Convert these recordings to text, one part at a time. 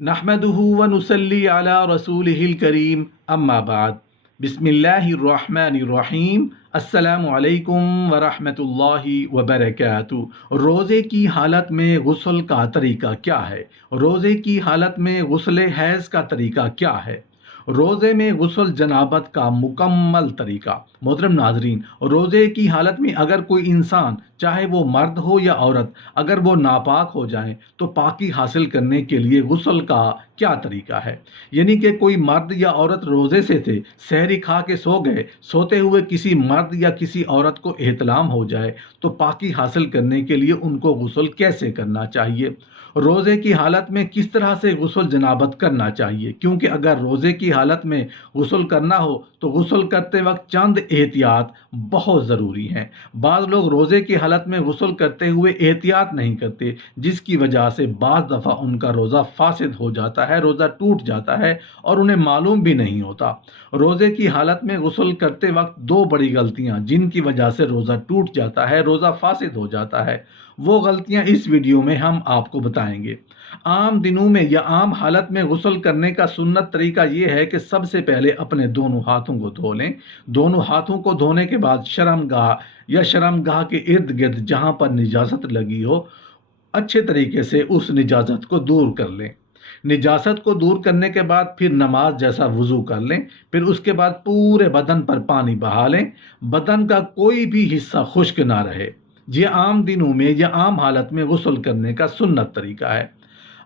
नहमदुहु व नुसल्ली अला रसूलिहिल करीम अम्मा बाद बिस्मिल्लाहिर्रहमानिर्रहीम अस्सलामु अलैकुम व रहमतुल्लाहि व बरकातुहू। रोज़े की हालत में गुस्ल का तरीका क्या है? रोज़े की हालत में गुस्ल हैज़ का तरीका क्या है? रोज़े में गुस्ल जनाबत का मुकम्मल तरीका। मोहतरम नाजरीन, रोज़े की हालत में अगर कोई इंसान, चाहे वो मर्द हो या औरत, अगर वो नापाक हो जाए तो पाकी हासिल करने के लिए गुस्ल का क्या तरीका है? यानी कि कोई मर्द या औरत रोज़े से थे, सहरी खा के सो गए, सोते हुए किसी मर्द या किसी औरत को एहतलाम हो जाए तो पाकी हासिल करने के लिए उनको गुस्ल कैसे करना चाहिए? रोज़े की हालत में किस तरह से गुस्ल जनाबत करना चाहिए? क्योंकि अगर रोज़े की हालत में गुस्ल करना हो तो गुस्ल करते वक्त चंद एहतियात बहुत ज़रूरी हैं। बाज़ लोग रोज़े की हालत में गुस्ल करते हुए एहतियात नहीं करते, जिसकी वजह से बाज़ दफ़ा उनका रोज़ा फासिद हो जाता है, रोज़ा टूट जाता है और उन्हें मालूम भी नहीं होता। रोज़े की हालत में गुस्ल करते वक्त दो बड़ी गलतियाँ जिनकी वजह से रोज़ा टूट जाता है, रोज़ा फासिद हो जाता है, वो गलतियाँ इस वीडियो में हम आपको बताएंगे। आम दिनों में या आम हालत में गुस्ल करने का सुन्नत तरीका ये है कि सबसे पहले अपने दोनों हाथों को धो लें। दोनों हाथों को धोने के बाद शर्मगाह या शर्मगाह के इर्द गिर्द जहाँ पर निजाजत लगी हो, अच्छे तरीके से उस निजाजत को दूर कर लें। निजासत को दूर करने के बाद फिर नमाज जैसा वज़ू कर लें। फिर उसके बाद पूरे बदन पर पानी बहा लें। बदन का कोई भी हिस्सा खुश्क ना रहे। ये आम दिनों में या आम हालत में गुस्ल करने का सुन्नत तरीका है।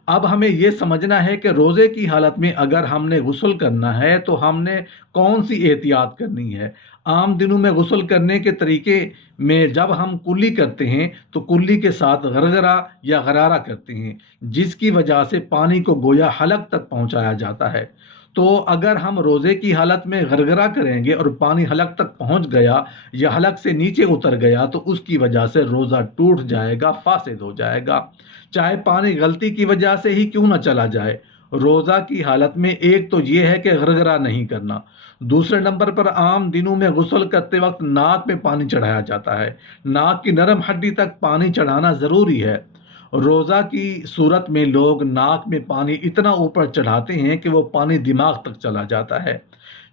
अब हमें ये समझना है कि रोज़े की हालत में अगर हमने गुस्ल करना है तो हमने कौन सी एहतियात करनी है। आम दिनों में गुस्ल करने के तरीके में जब हम कुल्ली करते हैं तो कुल्ली के साथ गरगरा या गरारा करते हैं, जिसकी वजह से पानी को गोया हलक तक पहुंचाया जाता है। तो अगर हम रोज़े की हालत में गरगरा करेंगे और पानी हलक तक पहुंच गया या हलक से नीचे उतर गया तो उसकी वजह से रोज़ा टूट जाएगा, फासिद हो जाएगा, चाहे पानी गलती की वजह से ही क्यों ना चला जाए। रोज़ा की हालत में एक तो ये है कि गरगरा नहीं करना। दूसरे नंबर पर आम दिनों में गुस्ल करते वक्त नाक में पानी चढ़ाया जाता है। नाक की नरम हड्डी तक पानी चढ़ाना ज़रूरी है। रोज़ा की सूरत में लोग नाक में पानी इतना ऊपर चढ़ाते हैं कि वो पानी दिमाग तक चला जाता है,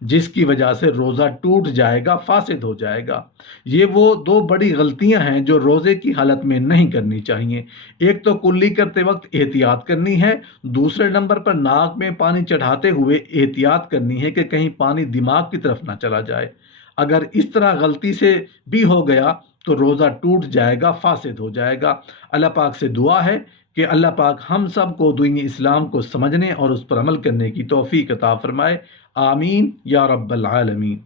जिसकी वजह से रोज़ा टूट जाएगा, फासिद हो जाएगा। ये वो दो बड़ी गलतियां हैं जो रोज़े की हालत में नहीं करनी चाहिए। एक तो कुल्ली करते वक्त एहतियात करनी है, दूसरे नंबर पर नाक में पानी चढ़ाते हुए एहतियात करनी है कि कहीं पानी दिमाग की तरफ ना चला जाए। अगर इस तरह गलती से भी हो गया तो रोज़ा टूट जाएगा, फासिद हो जाएगा। अल्लाह पाक से दुआ है कि अल्लाह पाक हम सब को दीन इस्लाम को समझने और उस पर अमल करने की तौफीक अता फरमाए। आमीन या रब्बल आलमीन।